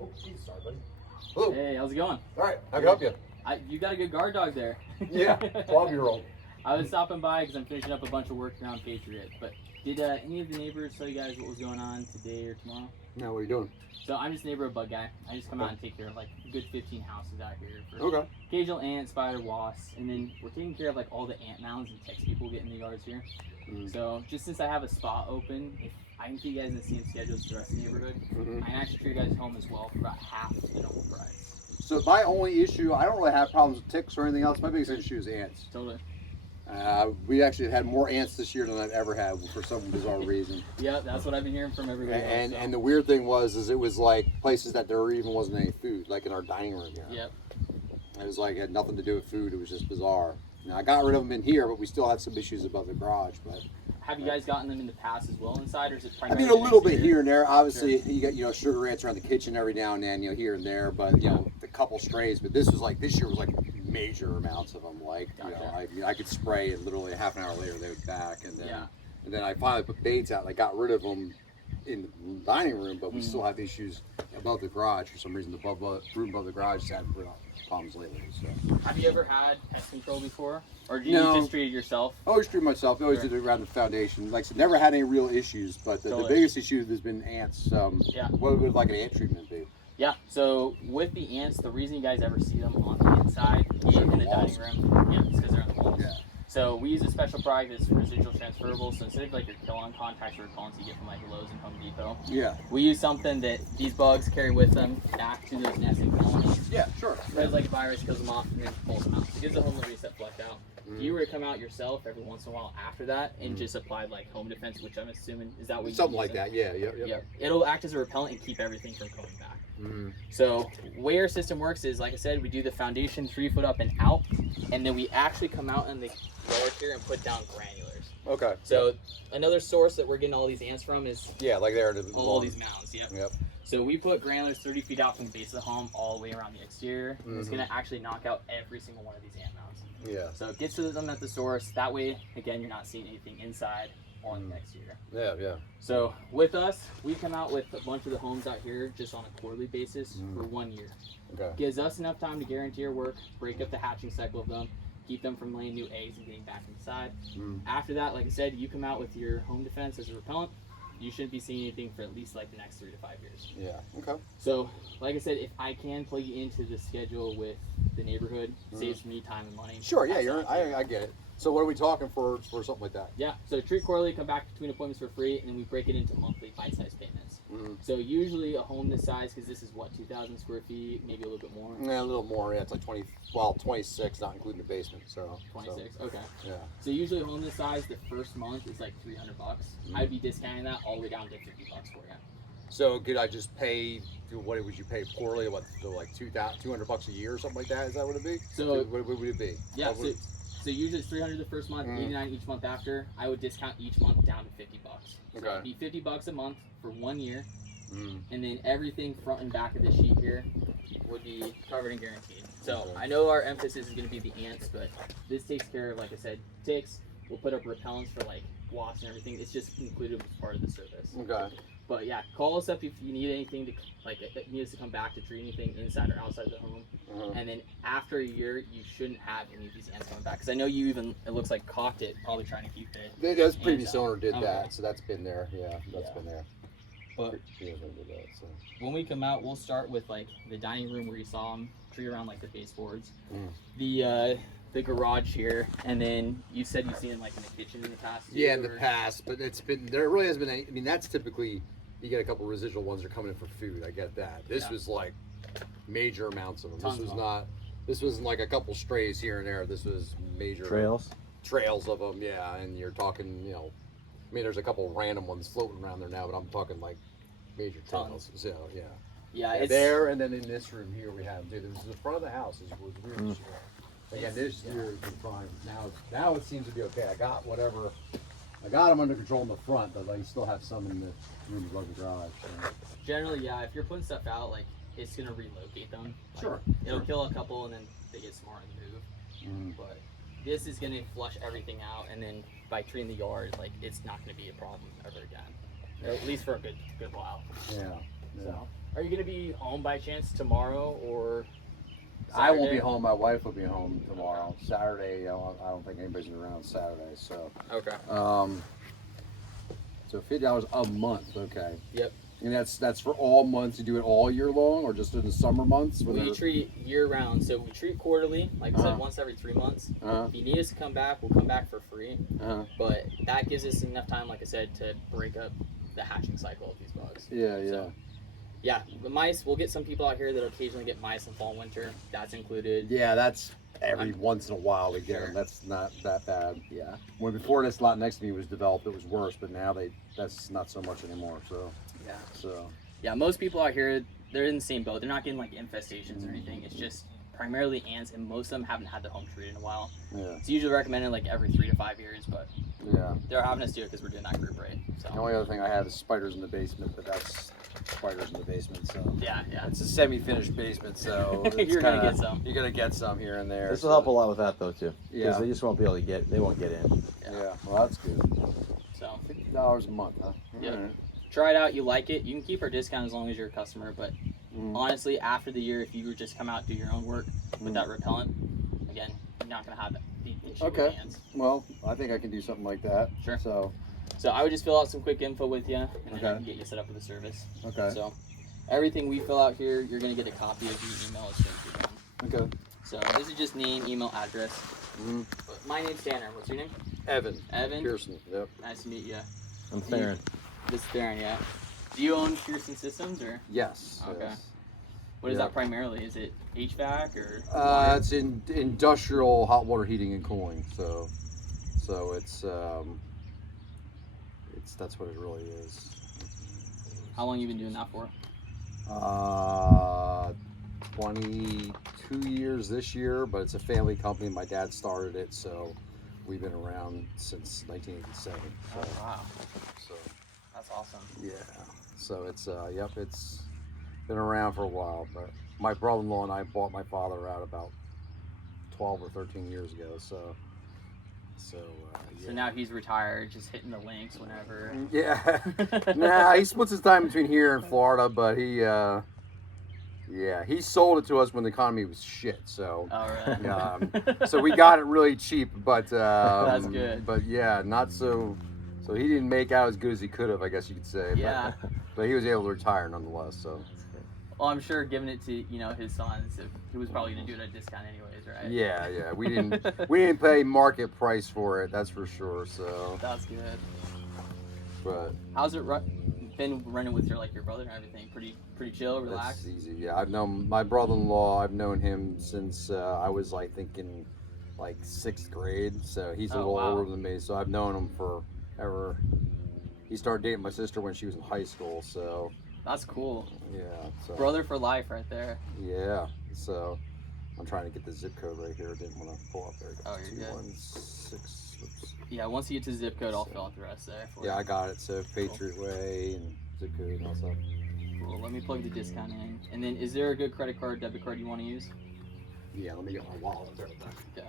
Oh, geez, sorry, buddy. Hello. Hey, how's it going? All right, how can I help you? You got a good guard dog there. Yeah, 12-year-old. I was stopping by because I'm finishing up a bunch of work around Patriot. But did any of the neighbors tell you guys what was going on today or tomorrow? No, what are you doing? So I'm just a neighborhood bug guy. I just come out and take care of like a good 15 houses out here for occasional ant, spider, wasps, and then we're taking care of like all the ant mounds and ticks people get in the yards here. So just since I have a spot open, if I can keep you guys in the same schedule as the rest of the neighborhood, I can actually treat you guys home as well for about half the normal price. So my only issue, I don't really have problems with ticks or anything else. My biggest issue is ants. Totally. We actually had more ants this year than I've ever had for some bizarre reason. Yeah, that's what I've been hearing from everybody. And the weird thing was it was like places that there even wasn't any food, like in our dining room here. Yep. It was like it had nothing to do with food. It was just bizarre. Now I got rid of them in here, but we still had some issues above the garage. But have you guys gotten them in the past as well inside, or is it I primarily? mean, a little bit here and there. Obviously, you got sugar ants around the kitchen every now and then, here and there. But the couple strays. But this year was like major amounts of them. Like I could spray and literally half an hour later they would back, and then I finally put baits out and I got rid of them in the dining room. But we still have issues above the garage for some reason. The room above the garage has had problems lately. So. Have you ever had pest control before, or do you just treat it yourself? I always treat myself. I always did it around the foundation. Like I said, never had any real issues, but the biggest issue has been ants. What would like an ant treatment be? Yeah, so with the ants, the reason you guys ever see them on the inside, in the dining room, it's because they're on the walls. Yeah. So we use a special product that's residual transferable. So instead of like your kill-on contacts or repellents you get from like Lowe's and Home Depot, we use something that these bugs carry with them back to those nesting colonies. Yeah, sure. There's like a virus, kills them off, and then pulls them out. So it gives the home a reset flush out. If you were to come out yourself every once in a while after that and just applied like home defense, which I'm assuming is that what something like that, yeah. It'll act as a repellent and keep everything from coming back. So the way our system works is, like I said, we do the foundation 3 foot up and out, and then we actually come out in the yard here and put down granulars. Okay. So another source that we're getting all these ants from is like there all these mounds. Yep. So we put granulars 30 feet out from the base of the home all the way around the exterior. It's going to actually knock out every single one of these ant mounds. Yeah. So it gets to them at the source. That way, again, you're not seeing anything inside on the exterior. Yeah. So with us, we come out with a bunch of the homes out here just on a quarterly basis for 1 year. Okay. Gives us enough time to guarantee our work, break up the hatching cycle of them, keep them from laying new eggs and getting back inside. After that, like I said, you come out with your home defense as a repellent. You shouldn't be seeing anything for at least like the next 3 to 5 years. Yeah. Okay. So, like I said, if I can plug you into the schedule with the neighborhood, saves me time and money. Sure. Yeah. I get it. So what are we talking for something like that? Yeah. So treat quarterly, come back between appointments for free, and then we break it into monthly bite-sized payments. So usually a home this size, because this is what, 2,000 square feet, maybe a little bit more. Yeah, a little more. Yeah, it's like 26, not including the basement. So 26. Okay. Yeah. So usually a home this size, the first month is like $300. I'd be discounting that all the way down to $50 for you. So could I just pay? What would you pay quarterly? What, like $200 a year or something like that? Is that what it'd be? So what would it be? Yeah. So usually it's $300 the first month, $89 each month after. I would discount each month down to $50. So it'd be $50 a month for 1 year, and then everything front and back of the sheet here would be covered and guaranteed. So I know our emphasis is going to be the ants, but this takes care of, like I said, ticks. We'll put up repellents for like wasps and everything. It's just included as part of the service. Okay. But yeah, call us up if you need anything to need us to come back to treat anything inside or outside the home. And then after a year, you shouldn't have any of these ants coming back. Because I know you even, it looks like, cocked it, probably trying to keep it. That's previous owner did that, so that's been there. Yeah, that's been there. But when we come out, we'll start with like the dining room where you saw them, tree around like the baseboards, the garage here, and then you said you've seen it like in the kitchen in the past. Yeah, in the past, but there really hasn't been any. I mean, that's typically you get a couple residual ones that are coming in for food. I get that. This was like major amounts of them. This wasn't like a couple strays here and there. This was major trails of them. Yeah, and you're talking, I mean, there's a couple random ones floating around there now, but I'm talking like major trails. So yeah, it's there, and then in this room here we have. Dude, this is the front of the house. It was weird this year. Again, this year has been fine. Now it seems to be okay. I got them under control in the front, but I still have some in the room above the garage. So. Generally, yeah, if you're putting stuff out, like it's gonna relocate them. Sure. It'll kill a couple, and then they get smart and move. But this is gonna flush everything out, and then by treating the yard, like it's not gonna be a problem ever again, at least for a good while. Yeah. So, are you gonna be home by chance tomorrow or? I won't be Saturday? home. My wife will be home tomorrow. Saturday, I don't think anybody's around Saturday. So. Okay. So $50 a month. Okay. Yep. And that's for all months. You do it all year long, or just in the summer months? We treat year round, so we treat quarterly, like I said, once every 3 months. If you need us to come back, we'll come back for free. But that gives us enough time, like I said, to break up the hatching cycle of these bugs. Yeah. Yeah, the mice, we'll get some people out here that occasionally get mice in fall and winter. That's included. Yeah, that's every once in a while we get them. That's not that bad. Yeah. When before this lot next to me was developed, it was worse, but now that's not so much anymore. So. Yeah. So. Yeah, most people out here, they're in the same boat. They're not getting like infestations or anything. It's just primarily ants, and most of them haven't had their home treated in a while. Yeah. It's usually recommended like every 3 to 5 years, but yeah, they're having us do it because we're doing that group rate. So. The only other thing I have is spiders in the basement, but that's spiders in the basement. So yeah. It's a semi-finished basement, so you're gonna get some. You're gonna get some here and there. This will help a lot with that though too. Yeah. Because they just won't be able to they won't get in. Yeah. Well, that's good. So $50 a month, huh? Yeah. Right. Try it out. You like it, you can keep our discount as long as you're a customer. But honestly, after the year, if you would just come out and do your own work with that repellent, again, you're not gonna have the issue with ants. Well, I think I can do something like that. Sure. So I would just fill out some quick info with you, and then I Okay. can get you set up with the service. Okay. So everything we fill out here, you're gonna get a copy of your email as soon as you're done. Okay. So this is just name, email, address. My name's Tanner. What's your name? Evan. Evan. Pearson. Yep. Nice to meet you. I'm Theron. This is Theron, yeah. Do you own Pearson Systems or? Yes. Okay. Yes. What is that primarily? Is it HVAC or? It's in industrial hot water heating and cooling. So it's that's what it really is. How long you been doing that for? 22 years this year, but it's a family company. My dad started it, so we've been around since 1987. So, Oh wow, so that's awesome. yeah. So it's it's been around for a while. But my brother-in-law and I bought my father out about 12 or 13 years ago. So yeah. So now he's retired, just hitting the links whenever. Yeah. Nah, he splits his time between here and Florida, but he sold it to us when the economy was shit. So. Oh really? So we got it really cheap, but That's good. But yeah, not so. So he didn't make out as good as he could have, I guess you could say. Yeah. But he was able to retire nonetheless. So. Well, I'm sure giving it to his sons, he was probably gonna do it at a discount anyways, right? Yeah. We didn't pay market price for it. That's for sure. So. That's good. But. How's it been running with your brother and everything? Pretty chill, relaxed. That's easy. Yeah, I've known my brother-in-law. I've known him since I was in 6th grade. So he's a little older than me. So I've known him forever. He started dating my sister when she was in high school. So. That's cool. Yeah. So, Brother for life, right there. Yeah. So I'm trying to get the zip code right here. Didn't want to pull up there. Oh, you're good. 216. Oops. Yeah. Once you get to zip code, I'll fill out the rest there. Yeah, I got it. So Patriot Way and zip code and all stuff. Cool. Let me plug the discount in. And then, is there a good credit card, debit card you want to use? Yeah. Let me get my wallet there. Yeah.